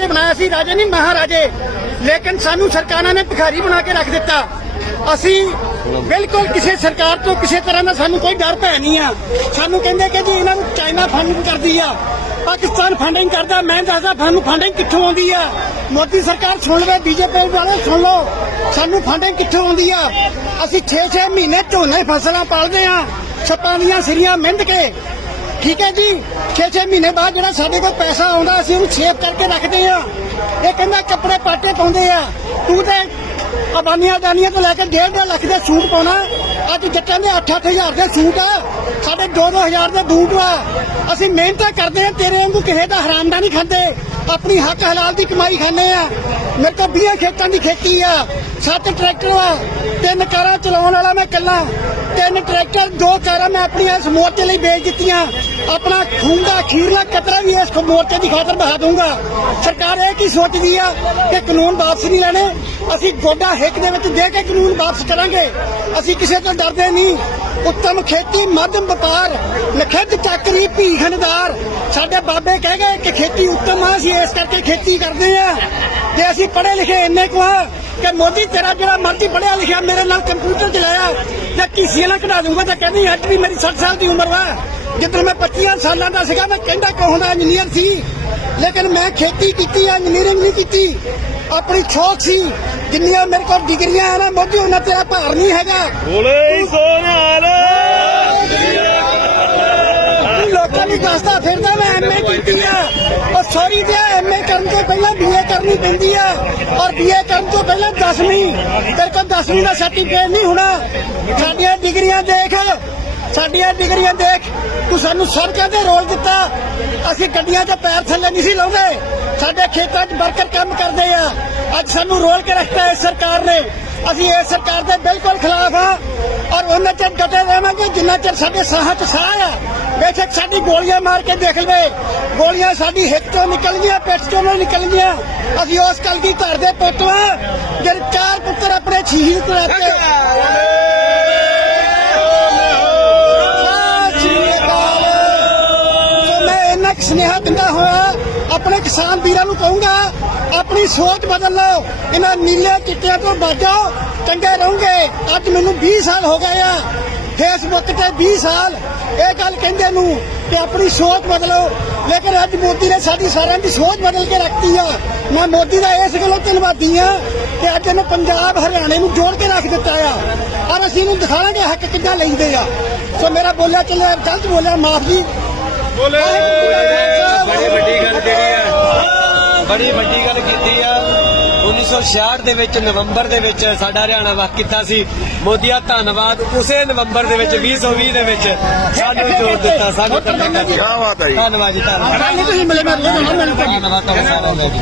ਰਾਜੇ ਬਣਾਇਆ ਸੀ, ਰਾਜੇ ਨਹੀਂ, ਮਹਾਰਾਜੇ। ਲੇਕਿਨ ਸਾਨੂੰ ਸਰਕਾਰਾਂ ਨੇ ਭਿਖਾਰੀ ਬਣਾ ਕੇ ਰੱਖ ਦਿੱਤਾ। ਅਸੀਂ ਬਿਲਕੁਲ ਕਿਸੇ ਸਰਕਾਰ ਤੋਂ ਕਿਸੇ ਤਰ੍ਹਾਂ ਦਾ ਸਾਨੂੰ ਕੋਈ ਡਰ ਭੈ ਨਹੀਂ ਆ। ਸਾਨੂੰ ਕਹਿੰਦੇ ਕਿ ਜੀ ਇਹਨਾਂ ਨੂੰ ਚਾਈਨਾ ਫੰਡਿੰਗ ਕਰਦੀ ਆ। ਪਾਕਿਸਤਾਨ ਫੰਡਿੰਗ ਕਰਦਾ, ਮੈਂ ਦੱਸਦਾ ਸਾਨੂੰ ਫੰਡਿੰਗ ਕਿੱਥੋਂ ਆਉਂਦੀ ਆ? ਮੋਦੀ ਸਰਕਾਰ ਸੁਣ ਲਵੇ, ਬੀਜੇਪੀ ਵਾਲੇ ਸੁਣ ਲਓ। ਸਾਨੂੰ ਫੰਡਿੰਗ ਕਿੱਥੋਂ ਆਉਂਦੀ ਆ? ਅਸੀਂ 6-6 ਮਹੀਨੇ ਝੋਨੇ ਫਸਲਾਂ ਪਾਲਦੇ ਆ। ਛੱਪਾਂ ਦੀਆਂ ਸਿਰੀਆਂ ਮਿੰਦ ਕੇ ਠੀਕ ਹੈ ਜੀ। 6-6 ਮਹੀਨੇ ਬਾਅਦ ਜਿਹੜਾ ਸਾਡੇ ਕੋਲ ਪੈਸਾ ਆਉਂਦਾ, ਅਸੀਂ ਉਹਨੂੰ ਛੇਪ ਕਰਕੇ ਰੱਖਦੇ ਆ ਇਹ ਕਹਿੰਦਾ ਕੱਪੜੇ ਪਾਟੇ ਪਾਉਂਦੇ ਆ। ਤੂੰ ਤੇ ਅਬਾਨੀਆਂ ਦਾਨੀਆਂ ਤੋਂ ਲੈ ਕੇ 1.5 ਲੱਖ ਦੇ ਸੂਟ ਪਾਉਣਾ। ਅੱਜ ਜੱਟਾਂ ਦੇ 8-8000 ਦੇ ਸੂਟ ਆ। ਸਾਡੇ 2-2000 ਦੇ ਬੂਟ ਆ। ਅਸੀਂ ਮਿਹਨਤ ਕਰਦੇ ਆ ਤੇਰੇ ਵਾਂਗੂ ਕਿਸੇ ਦਾ ਹਰਾਮ ਦਾ ਨਹੀਂ ਖਾਂਦੇ। ਆਪਣੀ ਹੱਕ ਹਲਾਲ ਦੀ ਕਮਾਈ ਖਾਂਦੇ ਆ। ਮੇਰੇ ਕੋਲ 20 ਖੇਤਾਂ ਦੀ ਖੇਤੀ ਆ। ਸੱਤ ਟਰੈਕਟਰ ਆ। ਤਿੰਨ ਕਾਰਾਂ ਚਲਾਉਣ ਵਾਲਾ ਮੈਂ ਇਕੱਲਾ। ਤਿੰਨ ਟਰੈਕਟਰ, ਦੋ ਕਾਰਾਂ ਮੈਂ ਆਪਣੀਆਂ ਇਸ ਮੋਰਚੇ ਲਈ ਵੇਚ ਦਿੱਤੀਆਂ। ਆਪਣਾ ਖੂਨ ਦਾ ਅਖੀਰਲਾ ਕਤਰਾ ਵੀ ਇਸ ਮੋਰਚੇ ਦੀ ਖਾਤਰ ਬਹਾ ਦੂੰਗਾ ਸਰਕਾਰ ਇਹ ਕੀ ਸੋਚਦੀ ਆ ਕਿ ਕਾਨੂੰਨ ਵਾਪਸ ਨਹੀਂ ਲੈਣੇ? ਅਸੀਂ ਗੋਡਾ ਹਿੱਕ ਦੇ ਵਿੱਚ ਦੇ ਕੇ ਕਾਨੂੰਨ ਵਾਪਸ ਕਰਾਂਗੇ। ਅਸੀਂ ਕਿਸੇ ਤੋਂ ਡਰਦੇ ਨਹੀਂ। ਉੱਤਮ ਖੇਤੀ ਮੱਧਮ ਵਪਾਰ ਨਖਿੱਧ ਚੱਕਰੀ ਭੀਖਣਦਾਰ। ਸਾਡੇ ਬਾਬੇ ਕਹਿ ਗਏ ਕਿ ਖੇਤੀ ਉੱਤਮ ਆ ਅਸੀਂ ਇਸ ਕਰਕੇ ਖੇਤੀ ਕਰਦੇ ਆ। ਤੇ ਅਸੀਂ ਪੜ੍ਹੇ ਲਿਖੇ ਇੰਨੇ ਕੁ ਆ ਕਿ ਮੋਦੀ ਤੇਰਾ ਜਿਹੜਾ ਮਰਜ਼ੀ ਪੜਿਆ ਲਿਖਿਆ ਮੇਰੇ ਨਾਲ ਕੰਪਿਊਟਰ ਚਲਾਇਆ ਜਾਂ ਕੀਸੀਆਂ ਨਾਲ ਕਢਾ ਦੂੰਗਾ ਤਾਂ ਕਹਿੰਦੀ ਅੱਜ ਵੀ ਮੇਰੀ 60 ਸਾਲ ਦੀ ਉਮਰ ਵਾ। ਜਦੋਂ ਮੈਂ 25 ਸਾਲਾਂ ਦਾ ਸੀਗਾ ਮੈਂ ਕਹਿੰਦਾ ਕਹੋਂਦਾ ਇੰਜੀਨੀਅਰ ਸੀ। ਲੇਕਿਨ ਮੈਂ ਖੇਤੀ ਕੀਤੀ ਆ ਇੰਜੀਨੀਅਰਿੰਗ ਨਹੀਂ ਕੀਤੀ। ਆਪਣੀ ਛੋਟ ਸੀ। ਜਿੰਨੀਆਂ ਮੇਰੇ ਕੋਲ ਡਿਗਰੀਆਂ ਆ ਨਾ ਮੋਦੀ ਉਹਨਾਂ ਤੇਰਾ ਭਾਰ ਨਹੀਂ ਹੈਗਾ। ਬੋਲੇ ਸੋਨਾਲ ਤੂੰ ਲੋਕਾਂ ਫਿਰ ਤਾਂ ਫਿਰਦਾ ਮੈਂ ਐਮਏ ਕੀਤੀ ਆ। ਉਹ ਸੌਰੀ ਤੇ ਐਮਏ ਕਰਨ ਤੋਂ ਪਹਿਲਾਂ ਬੀਏ ਕਰਨੀ ਪੈਂਦੀ ਆ। ਔਰ ਬੀਏ ਕਰਨ ਤੋਂ ਪਹਿਲਾਂ 10ਵੀਂ ਤੇਰੇ ਕੋਲ 10ਵੀਂ ਦਾ ਸਰਟੀਫਿਕੇਟ ਨਹੀਂ ਹੋਣਾ। ਸਾਡੀਆਂ ਡਿਗਰੀਆਂ ਦੇਖ। ਸਾਡੀਆਂ ਡਿਗਰੀਆਂ ਦੇਖ। ਤੂੰ ਸਾਨੂੰ ਸੜਕਾਂ ਤੇ ਰੋਲ ਦਿੱਤਾ। ਅਸੀਂ ਗੱਡੀਆਂ 'ਚ ਪੈਰ ਥੱਲੇ ਨਹੀਂ ਸੀ ਲਾਉਂਦੇ। ਸਾਡੇ ਖੇਤਾਂ 'ਚ ਵਰਕਰ ਕੰਮ ਕਰਦੇ ਆ। ਅੱਜ ਸਾਨੂੰ ਰੋਲ ਕੇ ਰੱਖਤਾ ਹੈ ਸਰਕਾਰ ਨੇ। ਅਸੀਂ ਇਸ ਸਰਕਾਰ ਦੇ ਬਿਲਕੁਲ ਖਿਲਾਫ ਆ। ਔਰ ਉਹਨਾਂ ਚਿਰ ਡਟੇ ਰਹਾਂਗੇ ਚਿਰ ਸਾਡੇ ਸਾਹਾਂ 'ਚ ਸਾਹ ਆ। ਬੇਸ਼ੱਕ ਸਾਡੀ ਗੋਲੀਆਂ ਮਾਰ ਕੇ ਦੇਖ ਲਵੇ। ਗੋਲੀਆਂ ਸਾਡੀ ਹਿੱਕ ਤੋਂ ਨਿਕਲ ਗਈਆਂ ਪਿੱਠ ਤੋਂ ਨਾ ਨਿਕਲ ਗਈਆਂ ਅਸੀਂ ਉਸ ਕਲ ਦੀ ਧਰ ਦੇ ਪੁੱਤ ਵਾਂ ਜਿਹੜੇ ਚਾਰ ਪੁੱਤਰ ਆਪਣੇ ਸ਼ਹੀਦ ਕਰਾਤੇ। ਸਤਿ ਸ਼੍ਰੀ ਅਕਾਲ। ਸੋ ਮੈਂ ਇੰਨਾ ਕੁ ਸੁਨੇਹਾ ਦਿੰਦਾ ਹੋਇਆ ਆਪਣੇ ਕਿਸਾਨ ਵੀਰਾਂ ਨੂੰ ਕਹੂੰਗਾ ਆਪਣੀ ਸੋਚ ਬਦਲ। ਲਓ ਇਹਨਾਂ ਨੀਲੇ ਚਿੱਟਿਆਂ ਤੋਂ ਬਚੋ। ਚੰਗੇ ਰਹੋਗੇ। ਅੱਜ ਮੈਨੂੰ 20 ਸਾਲ ਹੋ ਗਏ ਆ। ਫੇਸਬੁੱਕ ਤੇ 20 ਸਾਲ ਇਹ ਗੱਲ ਕਹਿੰਦੇ ਨੂੰ ਕਿ ਆਪਣੀ ਸੋਚ ਬਦਲੋ। ਲੇਕਿਨ ਅੱਜ ਮੋਦੀ ਨੇ ਸਾਡੀ ਸਾਰਿਆਂ ਦੀ ਸੋਚ ਬਦਲ ਕੇ ਰੱਖਤੀ ਆ। ਮੈਂ ਮੋਦੀ ਦਾ ਇਸ ਗੱਲੋਂ ਧੰਨਵਾਦੀ ਆ ਕਿ ਅੱਜ ਇਹਨੇ ਪੰਜਾਬ ਹਰਿਆਣੇ ਨੂੰ ਜੋੜ ਕੇ ਰੱਖ ਦਿੱਤਾ ਆ। ਔਰ ਅਸੀਂ ਇਹਨੂੰ ਦਿਖਾਵਾਂਗੇ ਹੱਕ ਕਿੱਦਾਂ ਲੈਂਦੇ ਆ। ਸੋ ਮੇਰਾ ਬੋਲਿਆ ਚੱਲਿਆ ਗਲਤ ਬੋਲਿਆ ਮਾਫ ਜੀ। ਬੋਲੇ। ਬੜੀ ਵੱਡੀ ਗੱਲ ਜਿਹੜੀ ਆ। ਬੜੀ ਵੱਡੀ ਗੱਲ ਕੀਤੀ ਆ। 1966 ਦੇ ਵਿੱਚ ਨਵੰਬਰ ਦੇ ਵਿੱਚ ਸਾਡਾ ਹਰਿਆਣਾ ਵਕ ਕੀਤਾ ਸੀ। ਮੋਦੀਆ ਧੰਨਵਾਦ। ਉਸੇ ਨਵੰਬਰ ਦੇ ਵਿੱਚ 2020 ਦੇ ਵਿੱਚ ਸਾਨੂੰ ਜੋੜ ਦਿੱਤਾ ਸਾਨੂੰ ਕੀ ਬਾਤ ਹੈ ਧੰਨਵਾਦ ਜੀ ਧੰਨਵਾਦ। ਨਹੀਂ ਤੁਸੀਂ ਮਿਲੇ ਮੈਂ ਤੁਹਾਨੂੰ ਧੰਨਵਾਦ ਤੁਹਾਡਾ ਸਾਰਿਆਂ ਦਾ ਜੀ।